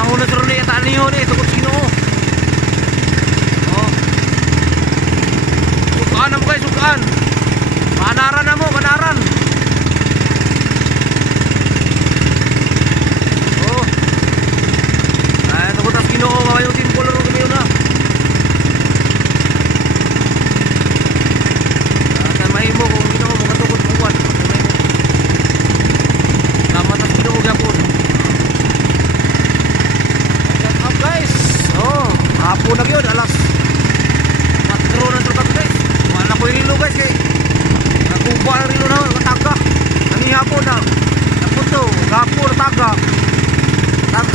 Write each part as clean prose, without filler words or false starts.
Panahon na suro niya taniyo ni tukod Ginoo. Oh. Sukaan na mo guys, sukaan. Manaran na mo, manaran. Oh. Ay, tukod na Ginoo, mamayong timpol ro kami na. Akan mahimo kung Ginoo mo katukod mo wan. Salamat sa Ginoo gyapon. Guys, oh, hapon na yun, alas 4 na trukat guys. Wala ko yung rilo guys kay nakuha ang rilo na taga. Nani hapon na napunto, hapon taga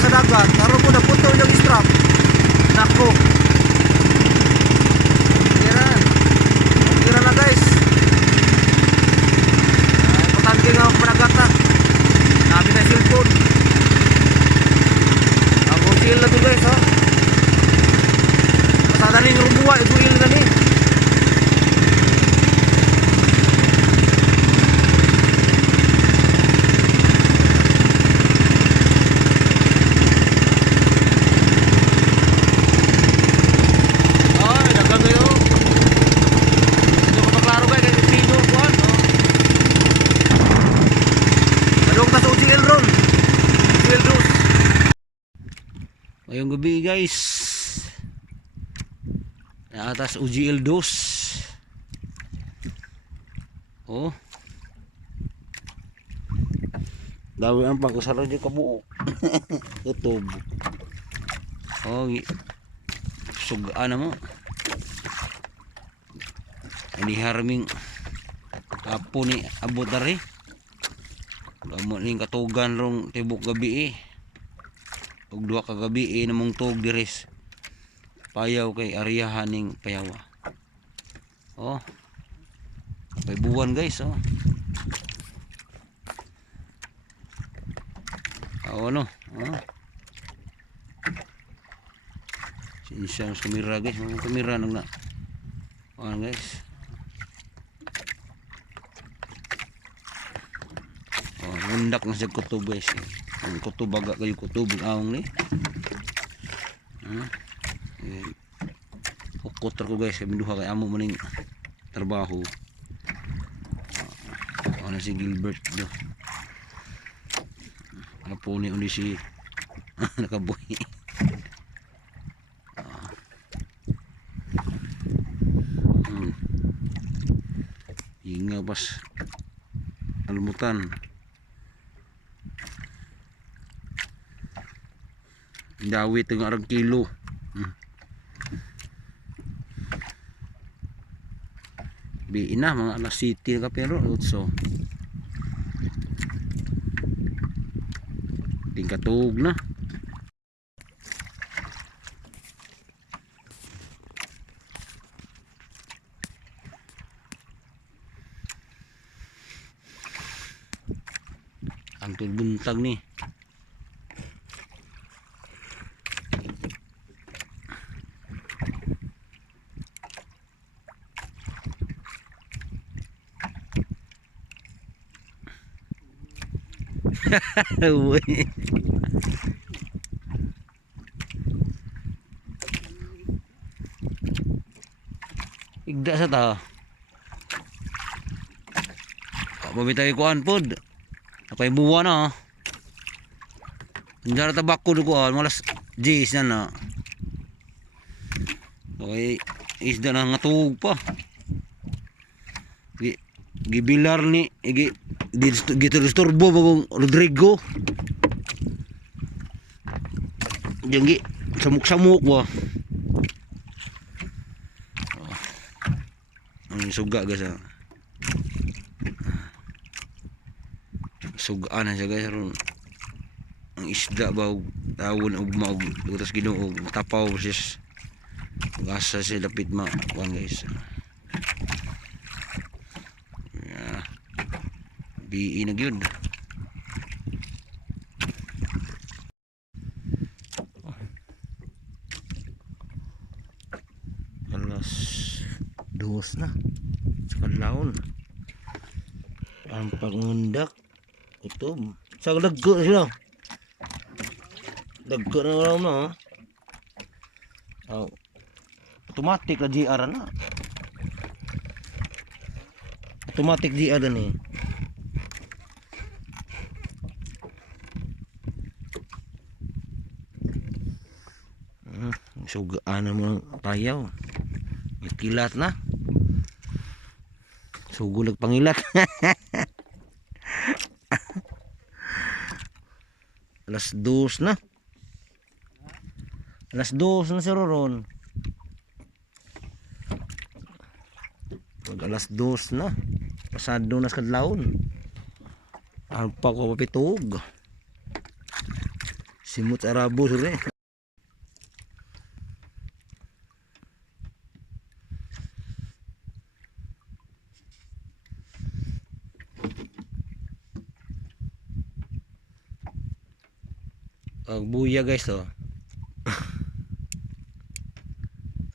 sa dagat, karon ko napunto yung strap. Nako, kira na guys. Importante nga ang panagata. Nabi na cellphone. Iil na to guys, ha? Masada rin yung buwa, ibuil na ni. Ay, dagang kayo. Ito ka maklaro kayo, kaya pino ko, no? Madong ka sa UGL ron. UGL Rose. Ngayong gabi guys, atas UGL dos. Oh, dawi ang pagkasaro dyan kabuo. Youtube. Oh, sugaan na mo. Ini harming apo ni abot na rin. Gamot ning katugan rong tibok gabi eh. Og duha ka gabi namong tug dires payaw kay ariyahan ning payawa. Oh, may buwan guys. Oh, ano, oh, sinsya sa kamera guys, mga kamera nang na guys. Oh, mundak na sa kutob guys. Ang kutob baga kayo kutob ang ni. Kukotra ko guys, kami duha kay amo maning trabaho. Ano si Gilbert do. Apo ni undi si nakaboy. Inga pas almutan. Dawit ng arang kilo. Biin na mga alas city na pero so tingkatug na. Ang tulbuntag ni. Igda sa ta. Pabitay kuan pod. Apay buwa na. Njara tabako do kuan malas 10 na. Okay, isda na ngatug pa. Gibilar ni gitu disturbo bagong Rodrigo. Jenggi samuk-samuk wah. Ang suga guys. Sugaan na siya guys. Ang isda ba tawon og maog lutas Ginoo tapaw sis. Gasa siya lapit ma kuan guys. Biin na gyud. Alas 2 na sa kadlawon. Ang pangundak kutob sa laggo sila. Dagko na wala na. Oh. Automatic na GR na. Automatic GR na ni. Sugaan mo tayaw. May kilat na. Sugulag pangilat. Alas 2 na. Alas 2 na si Roron. Pag alas 2 na. Pasado na sa kadlawon. Alpa ko papitog. Simut arabo sure. Ang buya guys to.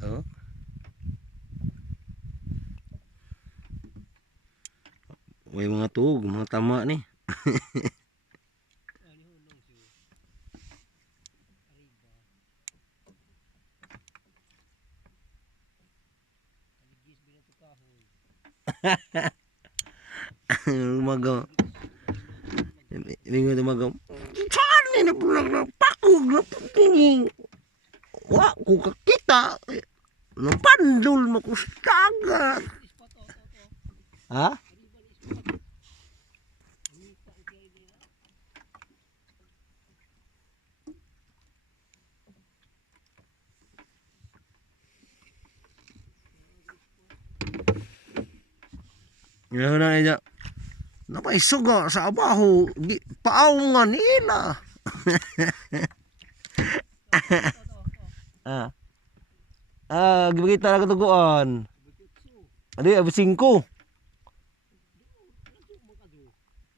Oh. May mga tuog, mga tama ni. Umaga. Lingo umaga. Saan ni pulang na pakog na pagtingin. Wa ko kakita. Napandol makustagat. Ha? Ngayon na niya. Napaisuga sa abaho. Paawngan nila. Gibagita na katuguan. Adi, abis 5.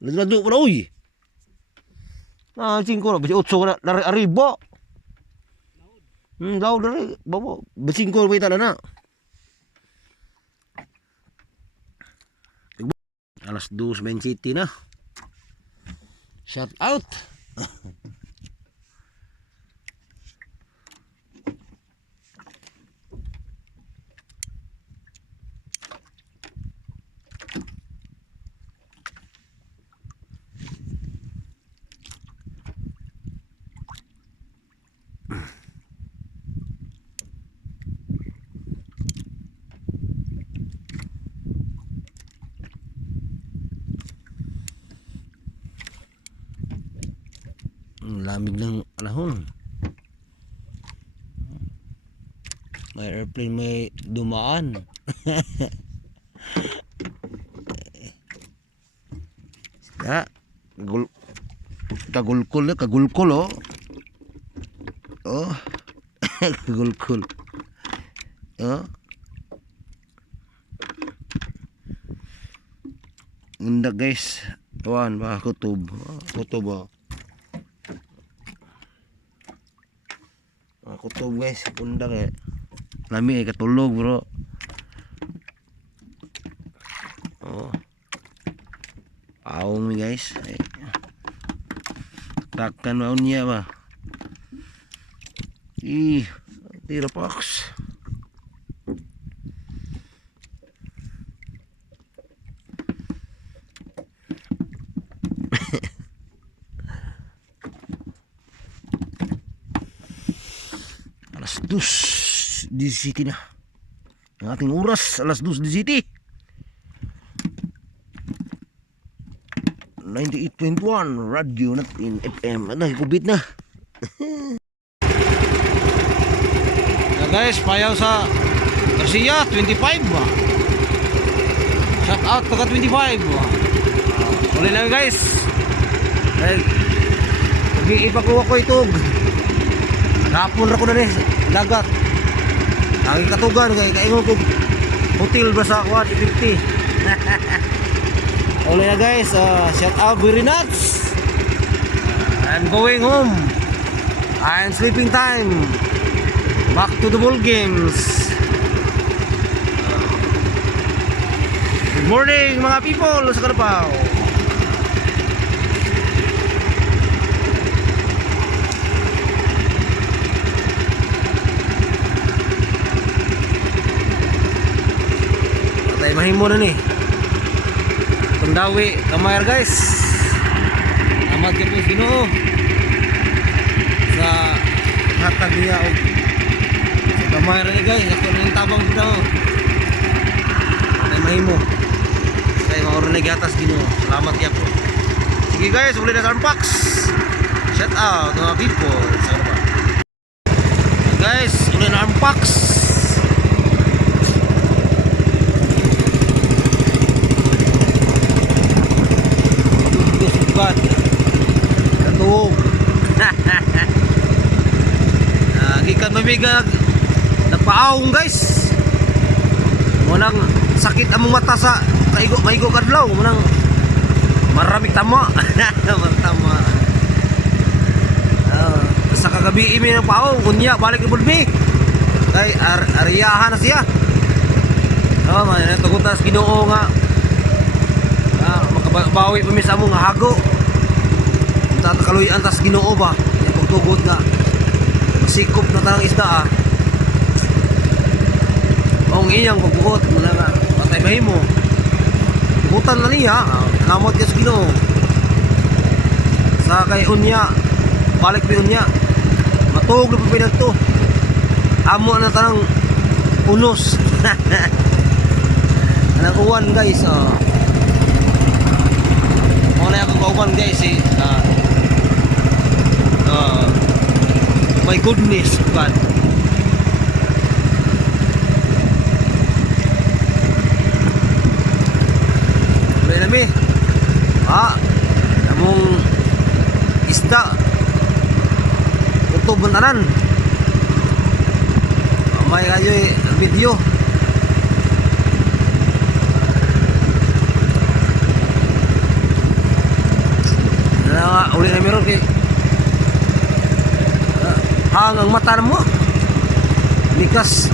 Nagladyo pa na, uy. 5 na, abis 8 na, lari aribo. Daw, lari, babo. Abis 5 na, kita na. Alas 2 main city na. Shout out. Lamig ng alahon. May airplane may dumaan. Ya, kagulkol na, kagulkol oh. Oh. Kagulkol. Oh. Ganda guys. Tuan, mga kutob. Kutob oh. Kutob guys, pundak eh. Lami eh katulog bro. Oh. Paong ni guys. Takkan maun niya ba. Tira paks. Alas 2 di city na. Ang ating oras alas 2 di city. 98.1 radio natin FM. Kubit na. Na guys, payaw sa Garcia 25 ba. Shout out taga 25 ba. Uli lang guys. Ipakuha ko itog. Kapon ra ko na ni dagat. Ang katugan kay kaingon ko hotel ba sa 150. Uli na guys, shout out very nuts. I'm going home. I'm sleeping time. Back to the ball games. Good morning mga people sa Carabao. mahimo na ni. Tundawi kamayar guys. Amat ka po Ginoo sa hatag niya og sa kamayar ni guys. Ako na yung tabang dito. Ay mahimo. Kay mauro na gatas Ginoo. Salamat ya po. Sige guys, uli na sa unbox. Shout out mga people. Sa ba? Guys, uli na unbox. Sugat katuog. Gikan mamigag nagpaawong guys. Munang sakit among mata sa maigo kadlaw. Munang maraming tama. Tama. Sa kagabi imi ng paawong kunya balik ibon mi. Kay ariyahan na siya. Man tugutas Ginoo nga. Makabawi pa mi sa among hago. Tatakaluy antas Ginoo ba? Yung pagtugod nga. Masikop na tanang isda Ang iyang pagbuot muna nga. Patay mahimo. Butan na niya. Namot niya sa Ginoo. Sa kay unya. Balik pa unya. Matug na pa pinagto. Amo na tanang unos. Anang uwan guys. Muna yung kauban guys my goodness God. Ulit nami namong isda utog bantanan may kayo video. Uli na meron kay hangang mata na mo likas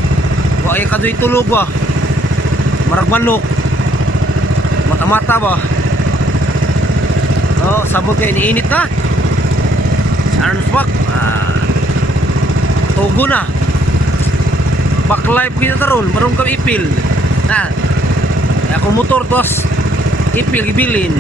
wa ay kadoy tulog ba marag manok mata-mata ba sabot kay iniinit na sa Arnsbach tugo na backlife kita taron marong kam ipil na akong motor tos ipil gibilin